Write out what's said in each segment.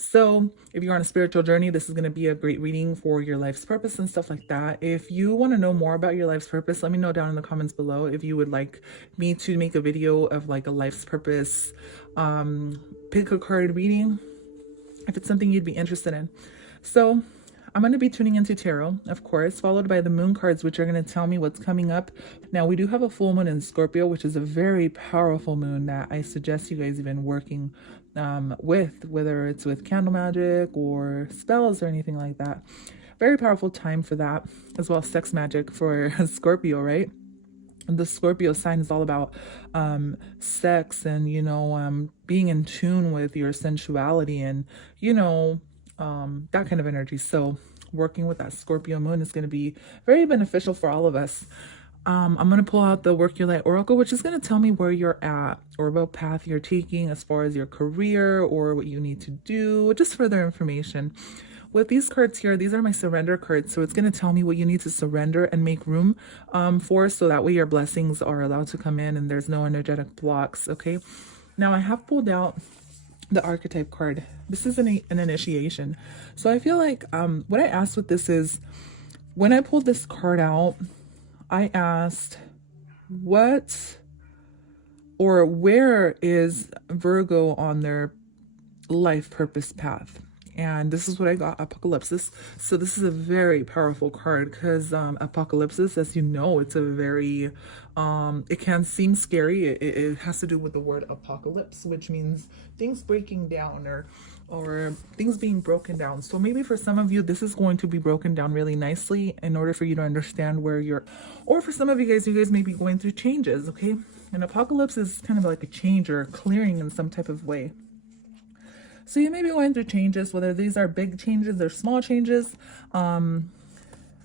So if you're on a spiritual journey, this is going to be a great reading for your life's purpose and stuff like that. If you want to know more about your life's purpose, let me know down in the comments below if you would like me to make a video of like a life's purpose pick a card reading, if it's something you'd be interested in. So I'm going to be tuning into tarot, of course, followed by the moon cards, which are going to tell me what's coming up. Now, we do have a full moon in Scorpio, which is a very powerful moon that I suggest you guys even working with, whether it's with candle magic or spells or anything like that. Very powerful time for that, as well as sex magic for Scorpio, right? The Scorpio sign is all about sex and, you know, being in tune with your sensuality and, you know, that kind of energy. So working with that Scorpio moon is going to be very beneficial for all of us. I'm going to pull out the Work Your Light Oracle, which is going to tell me where you're at or what path you're taking as far as your career or what you need to do, just further information. With these cards here, these are my surrender cards. So it's going to tell me what you need to surrender and make room for, so that way your blessings are allowed to come in and there's no energetic blocks. Okay. Now I have pulled out the archetype card. This is an initiation. So I feel like what I asked with this is, when I pulled this card out, I asked what or where is Virgo on their life purpose path? And this is what I got, Apocalypsis. So this is a very powerful card because Apocalypsis, as you know, it's a very, it can seem scary. It has to do with the word apocalypse, which means things breaking down or things being broken down. So maybe for some of you, this is going to be broken down really nicely in order for you to understand where you're, or for some of you guys may be going through changes, okay? And apocalypse is kind of like a change or a clearing in some type of way. So you may be going through changes, whether these are big changes or small changes.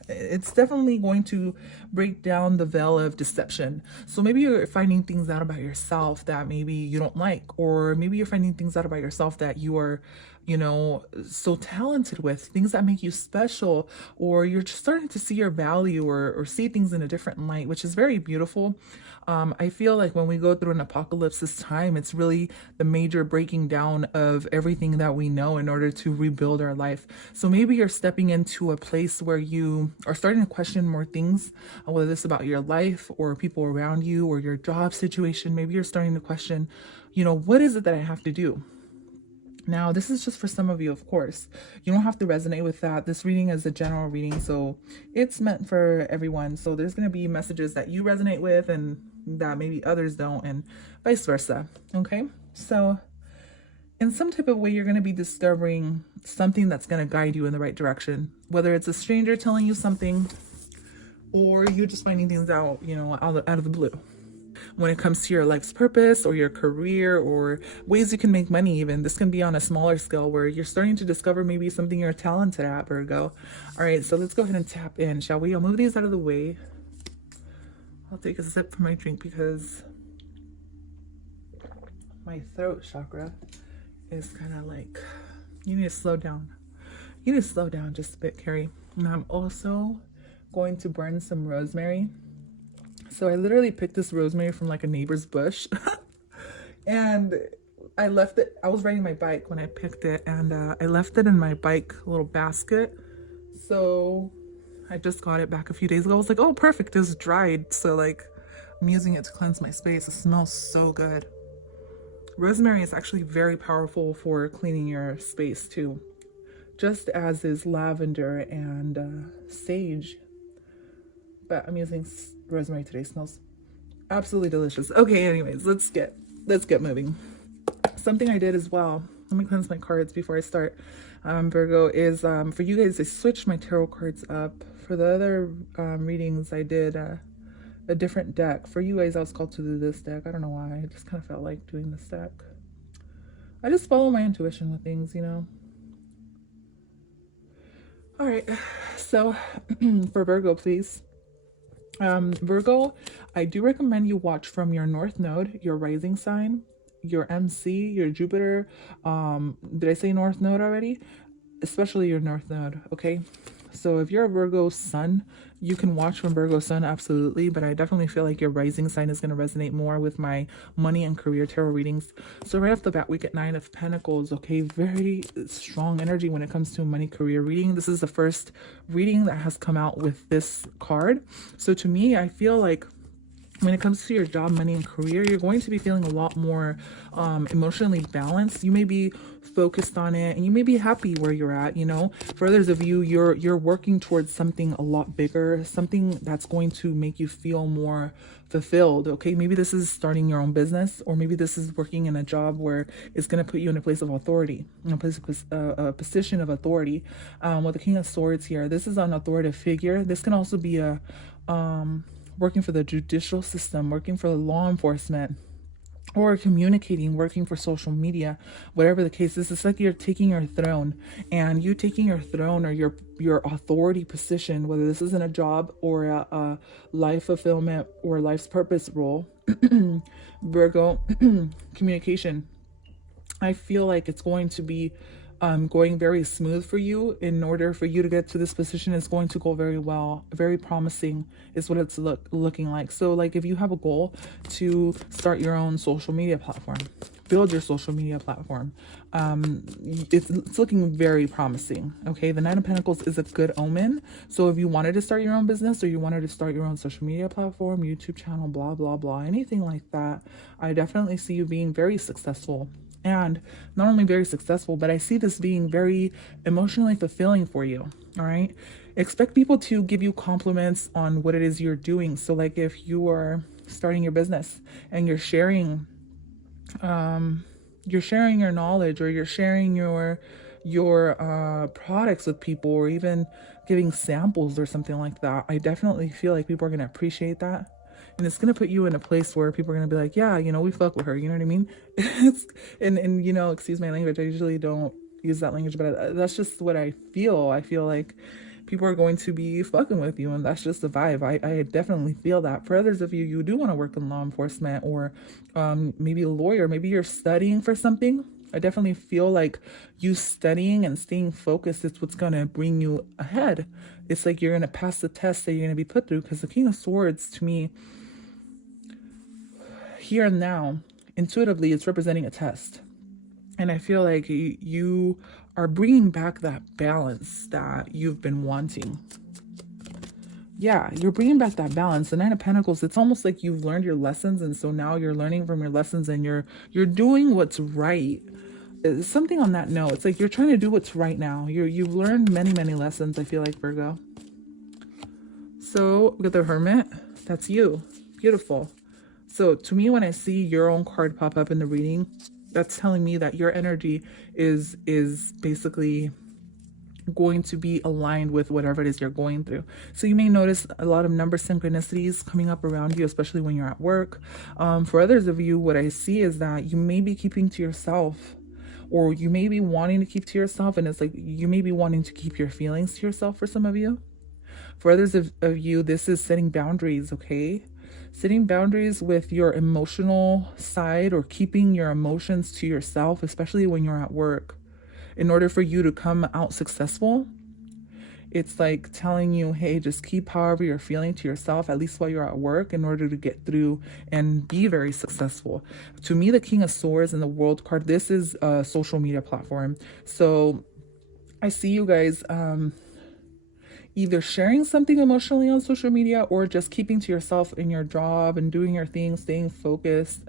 It's definitely going to break down the veil of deception. So maybe you're finding things out about yourself that maybe you don't like, or maybe you're finding things out about yourself that you are, you know, so talented with, things that make you special, or you're just starting to see your value or see things in a different light, which is very beautiful. I feel like when we go through an apocalypse this time, it's really the major breaking down of everything that we know in order to rebuild our life. So maybe you're stepping into a place where you are starting to question more things, whether it's about your life or people around you or your job situation. Maybe you're starting to question, you know, what is it that I have to do? Now, this is just for some of you, of course. You don't have to resonate with that. This reading is a general reading, so it's meant for everyone. So there's going to be messages that you resonate with and that maybe others don't, and vice versa. Okay, so in some type of way, you're going to be discovering something that's going to guide you in the right direction, whether it's a stranger telling you something or you're just finding things out, you know, out of the blue. When it comes to your life's purpose or your career or ways you can make money, even this can be on a smaller scale where you're starting to discover maybe something you're talented at, Virgo. All right, so let's go ahead and tap in, shall we? I'll move these out of the way. I'll take a sip from my drink because my throat chakra is kind of like, you need to slow down. You need to slow down just a bit, Carrie. And I'm also going to burn some rosemary. So I literally picked this rosemary from like a neighbor's bush and I left it. I was riding my bike when I picked it, and I left it in my bike little basket. So I just got it back a few days ago. I was like, oh, perfect. It's dried. So like I'm using it to cleanse my space. It smells so good. Rosemary is actually very powerful for cleaning your space too, just as is lavender and sage. But I'm using rosemary today. Smells absolutely delicious. Okay, anyways, let's get moving. Something I did as well, let me cleanse my cards before I start, Virgo, is for you guys, I switched my tarot cards up. For the other readings, I did a different deck. For you guys, I was called to do this deck. I don't know why. I just kind of felt like doing this deck. I just follow my intuition with things, you know. All right, so for Virgo, please. Virgo, I do recommend you watch from your North Node, your rising sign, your MC, your Jupiter. Did I say North Node already? Especially your North Node, okay? So if you're a Virgo sun, you can watch from Virgo sun, absolutely. But I definitely feel like your rising sign is going to resonate more with my money and career tarot readings. So right off the bat, we get 9 of Pentacles. Okay, very strong energy when it comes to money career reading. This is the first reading that has come out with this card. So to me, I feel like when it comes to your job, money, and career, you're going to be feeling a lot more emotionally balanced. You may be focused on it and you may be happy where you're at. You know, for others of you, you're working towards something a lot bigger, something that's going to make you feel more fulfilled. Okay, maybe this is starting your own business, or maybe this is working in a job where it's going to put you in a place of authority, in a place of a position of authority. With the King of Swords here, this is an authoritative figure. This can also be a working for the judicial system, working for law enforcement, or communicating, working for social media, whatever the case is. It's like you're taking your throne, and you taking your throne or your authority position, whether this is in a job or a life fulfillment or life's purpose role. Virgo, communication. I feel like it's going to be going very smooth for you. In order for you to get to this position, it's going to go very well, very promising is what it's looking like. So like if you have a goal to start your own social media platform, build your social media platform, it's looking very promising. Okay, the 9 of Pentacles is a good omen. So if you wanted to start your own business, or you wanted to start your own social media platform, YouTube channel, blah blah blah, anything like that, I definitely see you being very successful. And not only very successful, but I see this being very emotionally fulfilling for you. All right. Expect people to give you compliments on what it is you're doing. So like if you are starting your business and you're sharing your knowledge, or you're sharing your products with people, or even giving samples or something like that, I definitely feel like people are going to appreciate that. And it's going to put you in a place where people are going to be like, yeah, you know, we fuck with her. You know what I mean? And you know, excuse my language. I usually don't use that language, but that's just what I feel. I feel like people are going to be fucking with you, and that's just the vibe. I definitely feel that. For others of you, you do want to work in law enforcement, or maybe a lawyer. Maybe you're studying for something. I definitely feel like you studying and staying focused is what's going to bring you ahead. It's like you're going to pass the test that you're going to be put through, because the King of Swords, to me, here and now, intuitively, it's representing a test. And I feel like you are bringing back that balance that you've been wanting. Yeah, you're bringing back that balance. The 9 of Pentacles, it's almost like you've learned your lessons, and so now you're learning from your lessons, and you're doing what's right. It's something on that note. It's like you're trying to do what's right now. You've learned many lessons, I feel like, Virgo. So with the Hermit, that's you. Beautiful. So to me, when I see your own card pop up in the reading, that's telling me that your energy is basically going to be aligned with whatever it is you're going through. So you may notice a lot of number synchronicities coming up around you, especially when you're at work. For others of you, what I see is that you may be keeping to yourself, or you may be wanting to keep to yourself, and it's like you may be wanting to keep your feelings to yourself for some of you. For others of you, this is setting boundaries, okay? Setting boundaries with your emotional side, or keeping your emotions to yourself, especially when you're at work. In order for you to come out successful, it's like telling you, hey, just keep however you're feeling to yourself, at least while you're at work, in order to get through and be very successful. To me, the King of Swords and the World card, this is a social media platform. So I see you guys either sharing something emotionally on social media, or just keeping to yourself in your job and doing your thing, staying focused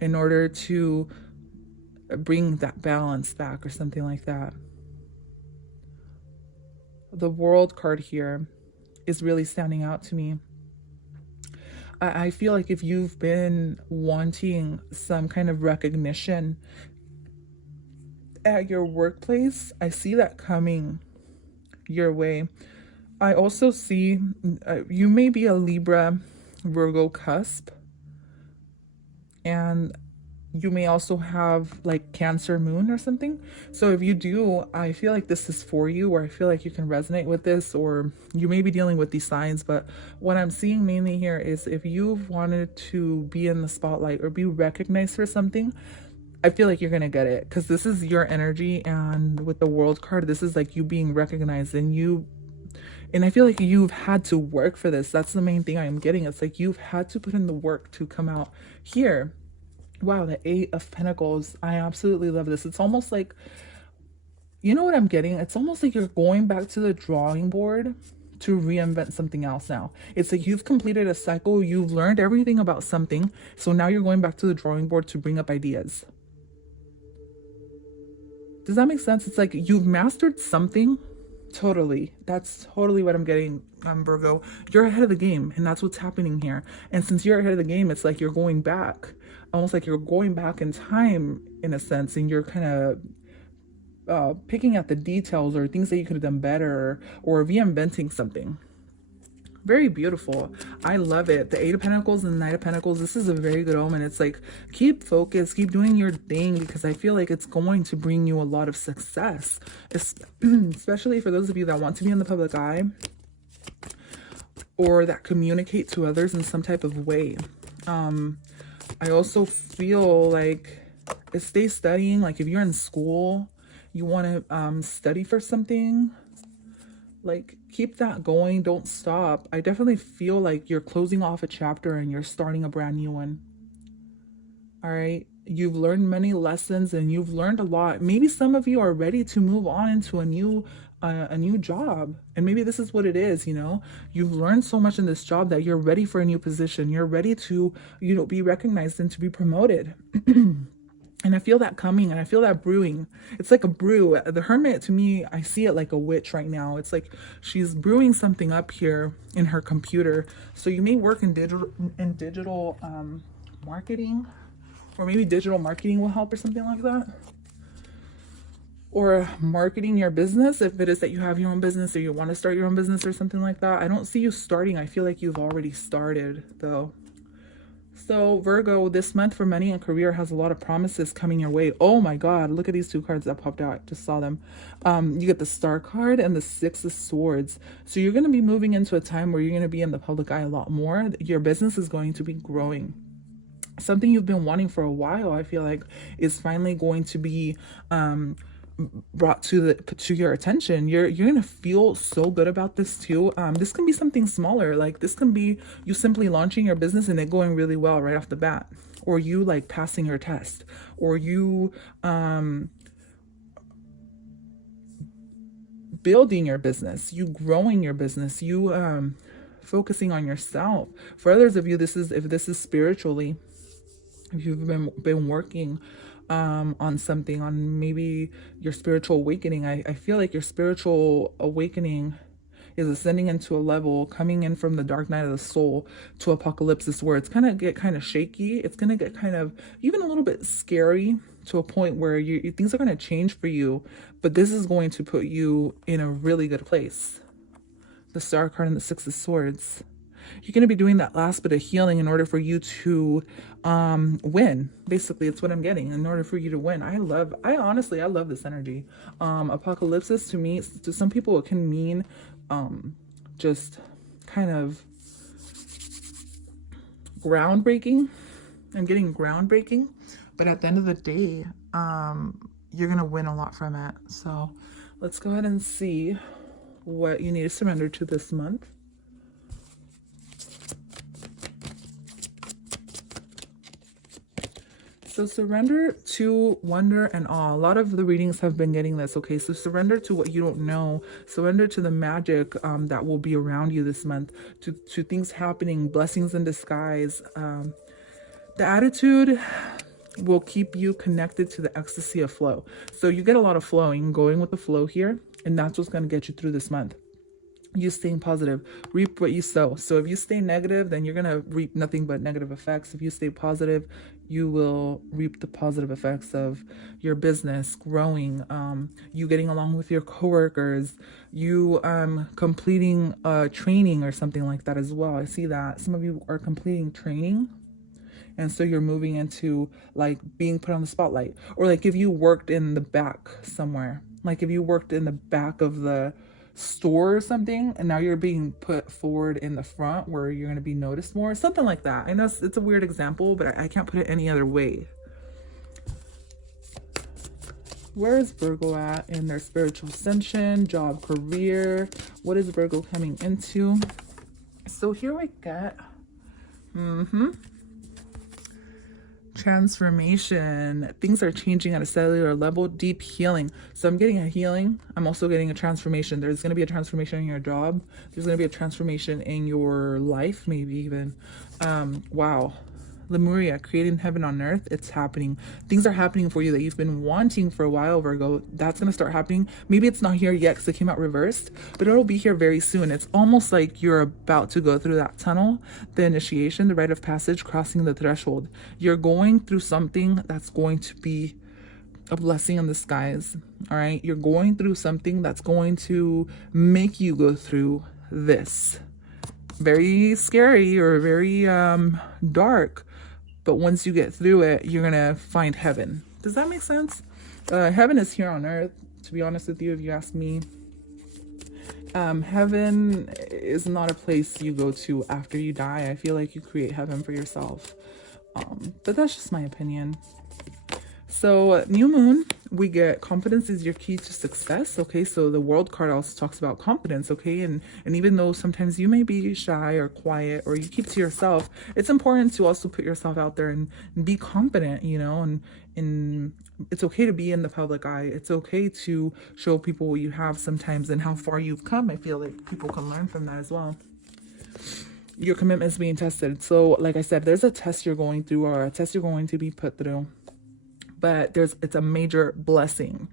in order to bring that balance back, or something like that. The World card here is really standing out to me. I feel like if you've been wanting some kind of recognition at your workplace, I see that coming your way. I also see you may be a Libra Virgo cusp, and you may also have like Cancer moon or something. So if you do, I feel like this is for you, or I feel like you can resonate with this, or you may be dealing with these signs. But what I'm seeing mainly here is if you've wanted to be in the spotlight or be recognized for something, I feel like you're going to get it, because this is your energy. And with the World card, this is like you being recognized and you And I feel like you've had to work for this. That's the main thing I'm getting. It's like you've had to put in the work to come out here. Wow, the Eight of Pentacles. I absolutely love this. It's almost like, you know what I'm getting? It's almost like you're going back to the drawing board to reinvent something else now. It's like you've completed a cycle. You've learned everything about something. So now you're going back to the drawing board to bring up ideas. Does that make sense? It's like you've mastered something. Totally. That's totally what I'm getting, Virgo. You're ahead of the game, and that's what's happening here. And since you're ahead of the game, it's like you're going back, almost like you're going back in time in a sense, and you're kind of picking at the details or things that you could have done better, or reinventing something. Very beautiful. I love it. The Eight of Pentacles and the Knight of Pentacles. This is a very good omen. It's like, keep focused, keep doing your thing, because I feel like it's going to bring you a lot of success, especially for those of you that want to be in the public eye or that communicate to others in some type of way. I also feel like stay studying. Like if you're in school, you want to study for something, like keep that going. Don't stop. I definitely feel like you're closing off a chapter and you're starting a brand new one. All right. You've learned many lessons and you've learned a lot. Maybe some of you are ready to move on into a new job. And maybe this is what it is, you know. You've learned so much in this job that you're ready for a new position. You're ready to, you know, be recognized and to be promoted. And I feel that coming, and I feel that brewing. It's like a brew. The Hermit, to me, I see it like a witch right now. It's like she's brewing something up here in her computer. So you may work in digital marketing, or maybe digital marketing will help or something like that. Or marketing your business, if it is that you have your own business or you want to start your own business or something like that. I don't see you starting. I feel like you've already started, though. So Virgo, this month for money and career has a lot of promises coming your way. Oh my God, look at these two cards that popped out. Just saw them. You get the Star card and the Six of Swords. So you're going to be moving into a time where you're going to be in the public eye a lot more. Your business is going to be growing. Something you've been wanting for a while, I feel like, is finally going to be brought to your attention. You're gonna feel so good about this too. This can be something smaller, like this can be you simply launching your business and it going really well right off the bat, or you like passing your test, or you building your business, you growing your business, you focusing on yourself. For others of you, if this is spiritually, if you've been working on something, on maybe your spiritual awakening. I feel like your spiritual awakening is ascending into a level, coming in from the dark night of the soul to apocalypse, where it's gonna get kind of shaky. It's gonna get kind of even a little bit scary to a point where things are gonna change for you, but this is going to put you in a really good place. The Star card and the Six of Swords. You're going to be doing that last bit of healing in order for you to win. Basically, it's what I'm getting. In order for you to win. I honestly love this energy. Apocalypse to me, to some people, it can mean just kind of groundbreaking. I'm getting groundbreaking. But at the end of the day, you're going to win a lot from it. So let's go ahead and see what you need to surrender to this month. So surrender to wonder and awe. A lot of the readings have been getting this. Okay, so surrender to what you don't know. Surrender to the magic that will be around you this month. To things happening, blessings in disguise. The attitude will keep you connected to the ecstasy of flow. So you get a lot of flowing, going with the flow here. And that's what's going to get you through this month. You staying positive, reap what you sow. So if you stay negative, then you're going to reap nothing but negative effects. If you stay positive, you will reap the positive effects of your business growing, you getting along with your coworkers, you completing training or something like that as well. I see that some of you are completing training. And so you're moving into like being put on the spotlight, or like if you worked in the back somewhere, like if you worked in the back of the store or something, and now you're being put forward in the front where you're going to be noticed more, something like that. I know it's a weird example, but I can't put it any other way. Where is Virgo at in their spiritual ascension, job, career? What is Virgo coming into? So here we get transformation. Things are changing at a cellular level. Deep healing. So I'm getting a healing. I'm also getting a transformation. There's going to be a transformation in your job. There's going to be a transformation in your life, maybe even. Wow. Lemuria, creating heaven on earth. It's happening. Things are happening for you that you've been wanting for a while, Virgo. That's going to start happening. Maybe it's not here yet because it came out reversed, but it'll be here very soon. It's almost like you're about to go through that tunnel, the initiation, the rite of passage, crossing the threshold. You're going through something that's going to be a blessing in disguise. All right. You're going through something that's going to make you go through this. Very scary or very dark. But once you get through it, you're going to find heaven. Does that make sense? Heaven is here on earth, to be honest with you, if you ask me. Heaven is not a place you go to after you die. I feel like you create heaven for yourself. But that's just my opinion. So new moon, we get confidence is your key to success. Okay, so the world card also talks about confidence. Okay, and even though sometimes you may be shy or quiet or you keep to yourself, it's important to also put yourself out there and be confident, you know, and it's okay to be in the public eye. It's okay to show people what you have sometimes and how far you've come. I feel like people can learn from that as well. Your commitment is being tested. So like I said, there's a test you're going through or a test you're going to be put through. But it's a major blessing.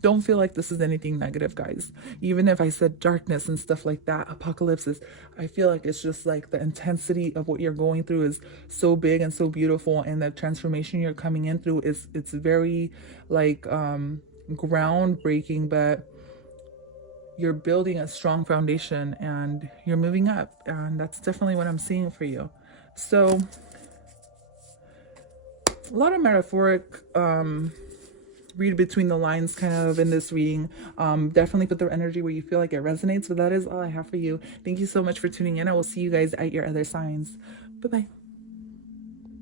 Don't feel like this is anything negative, guys. Even if I said darkness and stuff like that, apocalypses, I feel like it's just like the intensity of what you're going through is so big and so beautiful, and the transformation you're coming in through it's very like groundbreaking, but you're building a strong foundation and you're moving up, and that's definitely what I'm seeing for you. So a lot of metaphoric read between the lines kind of in this reading. Definitely put the energy where you feel like it resonates, but that is all I have for you. Thank you so much for tuning in. I will see you guys at your other signs. Bye-bye.